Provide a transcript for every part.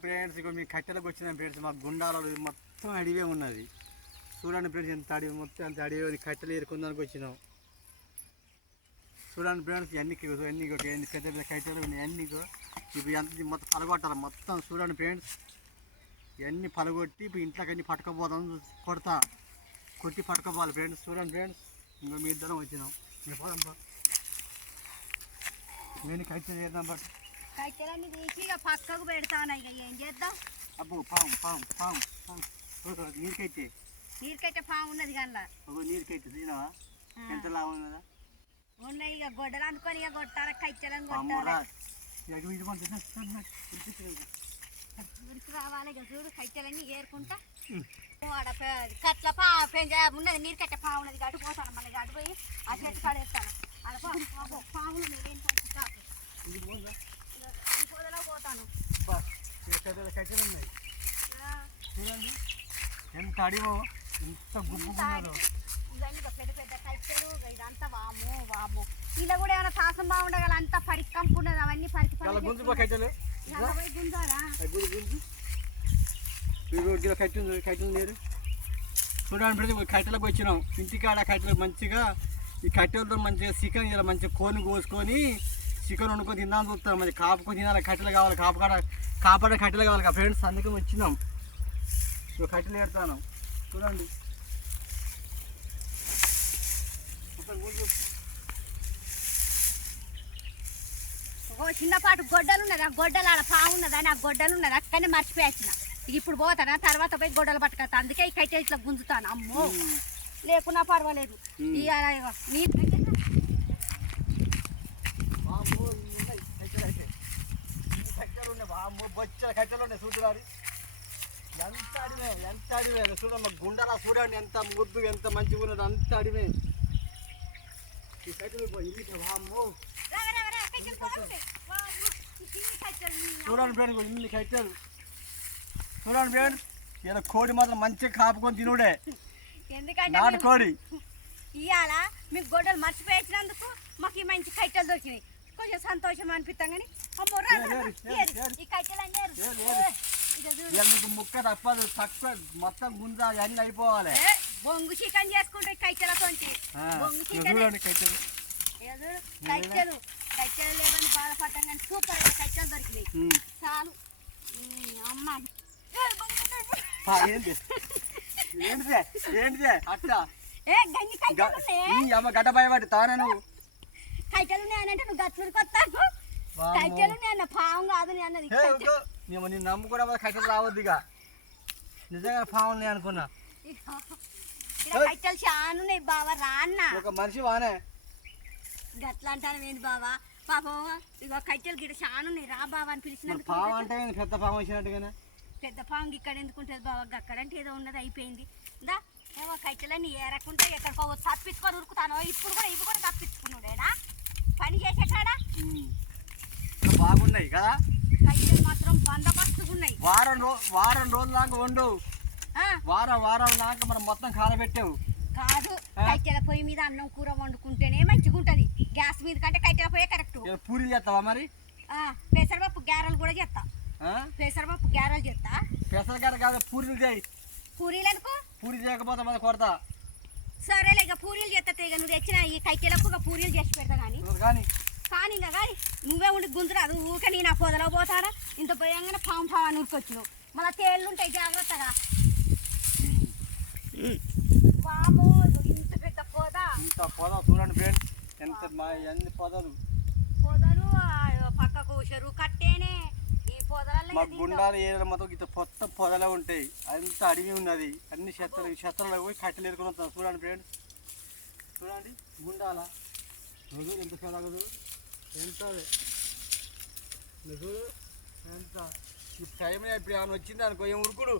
Friends ఇక మీ కట్టెలకు వచ్చిన friends. మా గుండాలలో మొత్తం అడివే ఉన్నది. చూడండి ఫ్రెండ్స్ ఎంత అడివి మొత్తం అంత అడివి ఉంది. కట్టెలు ఏరుకుందానికి వచ్చినాం. చూడండి ఫ్రెండ్స్ ఎన్ని ఎన్ని ఎన్ని పెద్ద పెద్ద కట్టెలు ఉన్నాయి. అన్ని ఇప్పుడు ఎంత మొత్తం పలగొట్టాలి. మొత్తం చూడండి ఫ్రెండ్స్. ఇవన్నీ పలగొట్టి ఇప్పుడు ఇంట్లోకి అన్ని పట్టుకపోదాం కొడతా. కొట్టి పట్టుకోపోవాలి ఫ్రెండ్స్. చూడండి ఫ్రెండ్స్ ఇంకా మీ ఇద్దరం వచ్చినాం. మీ పోదాం నేను కట్టెలు చేద్దాం బట్ కట్టెలన్నీ తీసి ఇక పక్కకు పెడతాను ఇక. ఏం చేద్దాం? అబ్బో పాము పాము పాము పాము నీరుకైతే. నీరుకైతే పాము ఉన్నది ఒక నీరుకైతే చూసినావా? ఎంత లాభం ఉన్నదా? ఉన్నాయి ఇక గొడ్డలు అనుకొని ఇక కొట్టాలి కట్టెలను కొట్టాలి. రావాలి ఇక చూడు కట్టెలన్నీ ఏరుకుంటా. ఆడ కట్ల పా ఉన్నది నీరు కట్టే పాము ఉన్నది గడు పోతాను మళ్ళీ గడు పోయి ఆ చెట్టు పడేస్తాను ఆడ పా- పాము పొదలో పోతాను కట్టెలు ఉన్నాయి. చూడండి ఎంత అడివో ఎంత గుప్పు ఇంత ఉన్నదో ఇవన్నీ ఇక పెద్ద పెద్ద కట్టెలు ఇక ఇదంతా వాము వాము. ఇలా కూడా ఏమైనా బాగుండగల అంతా అవన్నీ పరికి గుంజు కట్టెలు. గుంజు. కట్టెలు నీరు కట్టెలకు వచ్చినాం. ఇంటికాడ కట్టెలు మంచిగా ఈ కట్టెలతో మంచిగా చికెన్ ఇలా మంచిగా కోని కోసుకొని చికెన్ వండుకొని తిందాం చూస్తాం మరి కాపుకొని తినాలి? కట్టెలు కావాలి? కాపు కాడ కాపాడే కట్టెలు కావాలి? కదా ఫ్రెండ్స్ అందుకే వచ్చినాం. ఇదిగో కట్టెలు ఏడతాను చూడండి. చిన్నపాటు గొడ్డలు ఉన్నది ఆ గొడ్డలు ఆడ పాము ఉన్నది అని ఆ గొడ్డలు ఉన్నది అక్కడనే మర్చిపోయాచిన ఇప్పుడు పోతానా? తర్వాత పోయి గొడ్డలు పట్టుకొస్తా. అందుకే ఈ కట్టె ఇట్లా గుంజుతాను. అమ్మో. లేకున్నా పర్వాలేదు. ఇగో నీ వామ్మో, ఉన్నాయి కట్టెలు అయితే. ఈ కట్టెలు ఉన్నాయి వామ్మో, బొచ్చల కట్టెలు ఉన్నాయి చూడురారి ఎంత అడివే ఎంత అడివే చూడమ్మ గుండెలా చూడండి ఎంత ముద్దు ఎంత మంచిగా ఉన్నది అంత అడివే ఈ కట్టెలు వామ్మో చూడండి ఫ్రెండ్ ఇన్ని కట్టెలు. చూడండి ఫ్రెండ్ ఇలా కోడి మాత్రం మంచిగా కాపుకొని తినుడే. ఎందుకంటే నాటు కోడి. ఇవాళ మీకు గొడ్డలు మర్చిపోయించినందుకు మాకు ఈ మంచి కట్టెలు దొరికినాయి. కొంచెం సంతోషం అనిపిస్తాం కానీ. అమ్మో. ఈ కట్టెలు ముక్క తప్పదు తక్కువ మొత్తం గుంజాలి అన్నీ అయిపోవాలి. బొంగు చికెన్ చేసుకుంటే కట్టెలతోంచి ఆ, బొంగు చికెన్. కట్టెలు. కట్టెలు. కట్టెలు లేవని బాధపడ్డాం కానీ సూపర్ కట్టెలు దొరికినాయి. చాలు. అమ్మ. ఏంటి ఏంటిదే ఏంటిదే అట్ట ఏ కట్టెలు గడ్డ భయపడి తానే నువ్వు. అని అంటే నువ్వు గచ్చుడికి. కట్టెలు ఉన్నాయి అన్న పాము కాదు నేను అన్నది. మేము నిన్ను నమ్ముకున్నా కట్టెలు రావద్దు ఇక. నిజంగా పావున్నాయి అనుకున్నా. ఇక్కడ కట్టెలు చాలా ఉన్నాయి బావ రా అన్న. ఒక మనిషి వానే. గట్లా అంటాను ఏంది బావా? పాపం కట్టెలు గిట్ట చాలా ఉన్నాయి రా బావా అని మరి పిలిచినందుకు పాము అంటే? పెద్ద పాము వచ్చినట్టుగానే పెద్ద పాము ఇక్కడ ఎందుకు ఉంటుంది బావ? అక్కడంటే ఏదో ఉన్నది అయిపోయింది. దా ఏమో కట్టెలన్నీ ఏరకుంటే ఎక్కడికో తప్పించుకొని ఉరుకుతాను? ఇప్పుడు కూడా ఇవి కూడా తప్పించుకున్నాడేనా? పని చేసే కాడ? ఉమ్. బాగున్నాయి కదా? కట్టెలు మాత్రం బందోబస్తుగా ఉన్నాయి వారం రో వారం రోజుల దాకా వండు వారం వారం దాకా మనం మొత్తం కాలబెట్టావు. కాదు? కట్టెల పొయ్యి మీద అన్నం కూర వండుకుంటేనే మంచిగా ఉంటుంది గ్యాస్ మీద కంటే కట్టెల పొయ్యే కరెక్ట్. పూరీలు చేస్తావా మరి? పెసరపప్పు గారెలు కూడా చేస్తా? పెసరపప్పు గారెలు చేస్తా పెసరగడ్డ కాదు పూరీలు చేయి. పూరీలు అనుకో పూరి చేయకపోతే మన కొడతా. సరేలే ఇక పూరీలు చేస్తా ఇక నువ్వు తెచ్చిన ఈ కట్టెలకు ఇక పూరీలు చేసి పెడతా కానీ. కానీ. కానీ ఇంకా కానీ నువ్వే ఉండి గుంజురాదు ఊక నేను ఆ పొదలో పోతాడా ఇంత పోయంగానే పాము పాము అని ఉరికొచ్చినావు. మళ్ళీ తేళ్ళు ఉంటాయి జాగ్రత్తగా. వామో ఇంత పెద్ద పొద. ఇంత పొద చూడండి ఫ్రెండ్ ఎంత మా ఎన్ని పొదలు. పొదలు పక్కకు చెరువు కట్టేనే. మా గుండాలు ఏరియా మొత్తం ఇంత మొత్తం పొదలే ఉంటాయి. అంత అడవి ఉన్నది. అన్ని చెత్తలు ఈ చెత్తలలో పోయి కట్టెలు ఎరుకొని వస్తాం. చూడండి ఫ్రెండ్ చూడండి గుండాల. చూడు ఎంత కలగదు ఎంత చూడు. ఎంత. ఈ టైం ఇప్పుడు ఏమైనా వచ్చింది అనుకో ఏం ఉరుకుడు?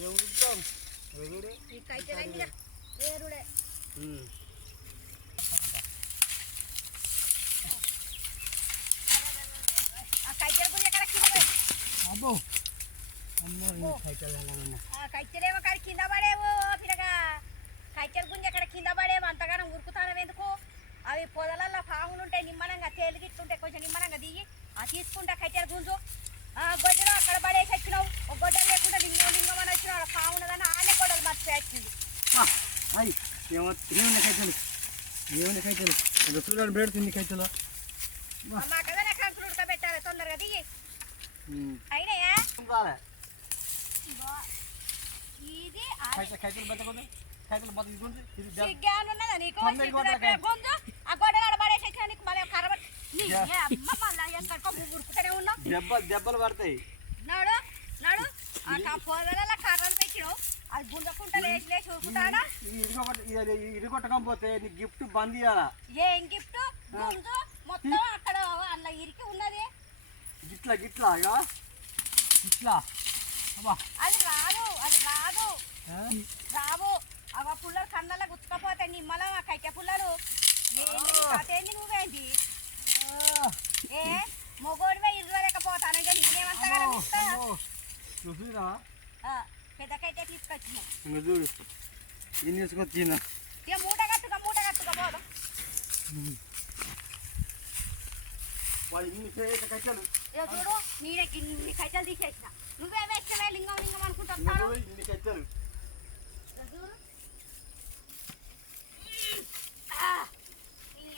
ఏం ఉరుకుతాం? నువ్వు చూడు ఈ కట్టెలన్నీ వేరుడే ఉమ్. ఆ కట్టెల గురి ఎక్కడ కింద పడే అబ్బో అమ్మో కట్టెలు కట్టెలేమో అక్కడ కింద పడేవో పిల్లగా. కట్టెల గుంజ అక్కడ కింద పడేవో? అంతగానం ఉరుకుతానం ఎందుకు? అవి పొదలలో పాములు ఉంటాయి నిమ్మలంగా తేలిగిట్టుంటే కొంచెం నిమ్మలంగా దిగి ఆ తీసుకుంటా కట్టెల గుంజు. ఆ గొడ్డలు అక్కడ పడేసి వచ్చినావు. ఒక గొడ్డలు లేకుండా లింగం లింగం అని వచ్చినావు. ఆడ ఆనే గొడ్డలు మర్చిపోయి వచ్చింది అయ్యి ఏమో ఏముంది కైతలు ఏముంది కైతలు ఇది చూడండి బేడ తింది కైతలు అమ్మా కదా నాకు కంకులు ఉడకబెట్టాలి. తొందరగా దిగి అయినాయా? రాలే బా- ఇది కైతలు పెట్టకుండా కైతలు బతు ఇది ఉంది. ఇది దెబ్బ- సిగ్గాను ఉన్నదా నీకు? తొందరగా సిగ్గు కొట్టరా దగ్గర గుంజు ఆ గొడ్డలు ఆడ పడేసి వచ్చినా నీకు మళ్ళీ కరబట్ నీ యా. ఏ అమ్మ మళ్ళీ ఎక్కడికో ఉడుకుతూనే ఉన్నావు? దెబ్బ దెబ్బలు పడతాయి. నాడు నాడు. ఆ పొదలలో కర్రలు పెట్టినావు. అది గుంజకుంటా లేచి లేచి ఉరుకుతాడా ఇది నీ గిఫ్ట్ బంద్ ఇవ్వాలా ఏం గిఫ్ట్? గుంజు మొత్తం అక్కడ అలా ఇరికి ఉన్నది. గిట్లా గిట్లాగా ఇట్లా అబ్బా. అది రాదు అది రాదు. ఆ? రావు. అవ పుల్లలు కళ్ళల్లో గుచ్చుకపోతే నిమ్మల కైక పుల్లలు. ఏంది నువ్వేంటి ఆ, ఏ? మొగోడివే ఇరవలేకపోతాను ఇక చూసినావా? పెద్దకైతే తీసుకొచ్చినావు ఇంక చూడు. తీసుకొని తిన్నా? ఇక మూట కట్టుగా మూట కట్టుగా పోదు. వాళ్ళు ఇన్ని కట్టాలు ఇక చూడు నేనే ఇన్ని కైతలు తీసేసిన. నువ్వే వేసుకునే లింగం లింగం చూడు ఇన్ని కట్టాలు.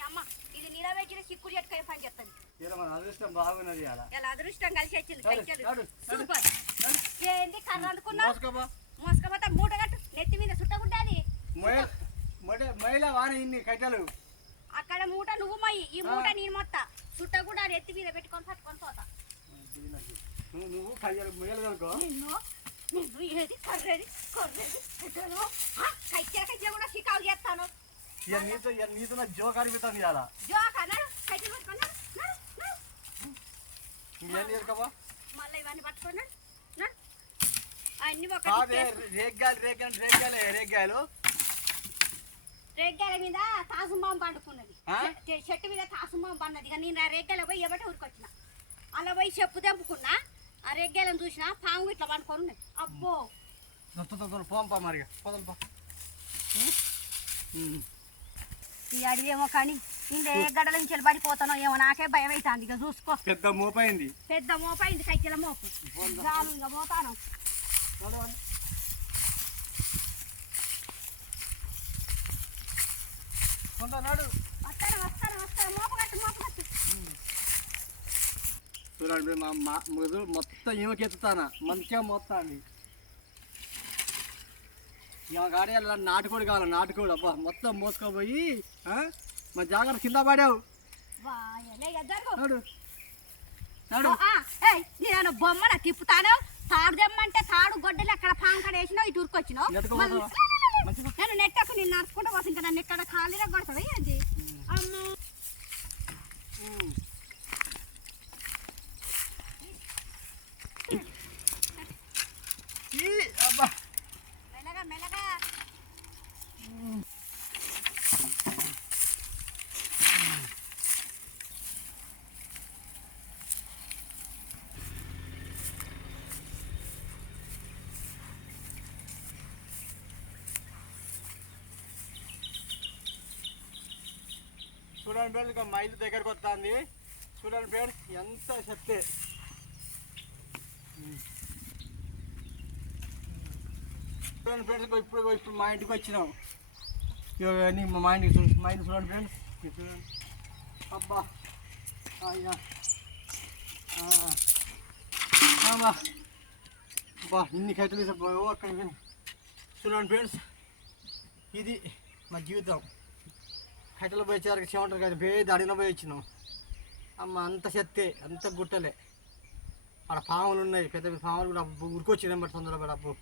అమ్మ ఇది నిలబెట్టిన చిక్కుడు పని చేస్తుంది. ఇలా అదృష్టం బాగున్నది ఇలా అదృష్టం కలిసి వచ్చింది నడు, కైతలు నడు, నడు. సూపర్. ఏంది కర్ర అనుకున్నావు మోసుకోబా మోసకపోతే మూట కట్టు నెత్తి మీద చుట్టకుంటాది మహిళ వాన ఇన్ని కట్టాలు. అక్కడ మూట నువ్వు మయ్యి ఈ మూట నేను మొత్త. చుట్టకుండా నెత్తి మీద పెట్టుకొని పట్టుకొని పోతా. నువ్వు కయ్యాలి నిన్ను నిన్ను ఏది కర్రేది కొర్రేది పెట్టాను కూడా షికావు చేస్తాను. ఇక నీతో ఇక నీతో నా ఇవాళ. జోక మళ్ళీ ఇవన్నీ. అన్ని ఒక రేగ్గాయలు రేగ్గాయలు. రేగ్గాల మీద తాసుంబాం పండుకున్నది. చెట్టు మీద తాసుంబాం పన్నది ఇక నేను ఆ రేగ్గాల పోయి ఎవటే ఊరికొచ్చిన. అలా పోయి చెప్పు తెంపుకున్నా. ఆ రేగ్గాలను చూసిన పాము ఇట్లా పండుకొని ఉన్నది. అబ్బో! పోంపా మరి ఈ అడివేమో కానీ ఇంత ఏ గడల నుంచి పడిపోతానో ఏమో నాకే భయం అవుతుంది. ఇక చూసుకో. పెద్ద మోపైంది. పెద్ద మోపైంది కైకిల మోపు. జాను ఇంకా మోతాను కొంత నాడు వస్తాను వస్తాను వస్తాను మోపగట్టు మోపగట్టు చూడండి మా మా ముదు మొత్తం ఈమెకి ఎత్తుతానా మంచిగా మొత్తాన్ని. ఇక గాడియాల నాటుకోడి కావాలి నాటుకోడి. అబ్బా మొత్తం మోసుకోపోయి? మా జాగ్రత్త కింద పడావు. నేను బొమ్మన తిప్పుతాను? తాడు తెమ్మంటే తాడు గొడ్డలు అక్కడ పాము కాడ వేసినావు ఇటు ఉరికొచ్చినావు నేను నెట్టకు నేను నడుచుకుంటూ పోతే ఇంకా నన్ను ఎక్కడ ఖాళీగా కొడుతుంది అది అమ్మో ఉమ్. ఈ అబ్బా మెల్లగా మెల్లగా చూడండి ఫ్రెండ్స్ ఇక మా ఇల్లు దగ్గరకు వస్తుంది. చూడండి ఫ్రెండ్స్ ఎంత చెప్తే చూడండి ఫ్రెండ్స్ ఇప్పుడు ఇప్పుడు మా ఇంటికి వచ్చినాం. ఇవన్నీ మా ఇంటికి చూ మా ఇంటికి చూడండి ఫ్రెండ్స్. చూడండి. అబ్బా అయ్యా అబ్బా ఇన్ని కట్టెలు అక్కడ చూడండి ఫ్రెండ్స్ ఇది మా జీవితం. కట్టెలు పోయి వచ్చేవారికి చెమంటారు కదా పేద అడిగిన పోయి వచ్చినాం. అమ్మ అంత చెత్తే అంత గుట్టలే. ఆడ పాములు ఉన్నాయి పెద్ద పెద్ద పాములు కూడా ఉరికొచ్చినాయి బట్టి తొందరగా అప్పు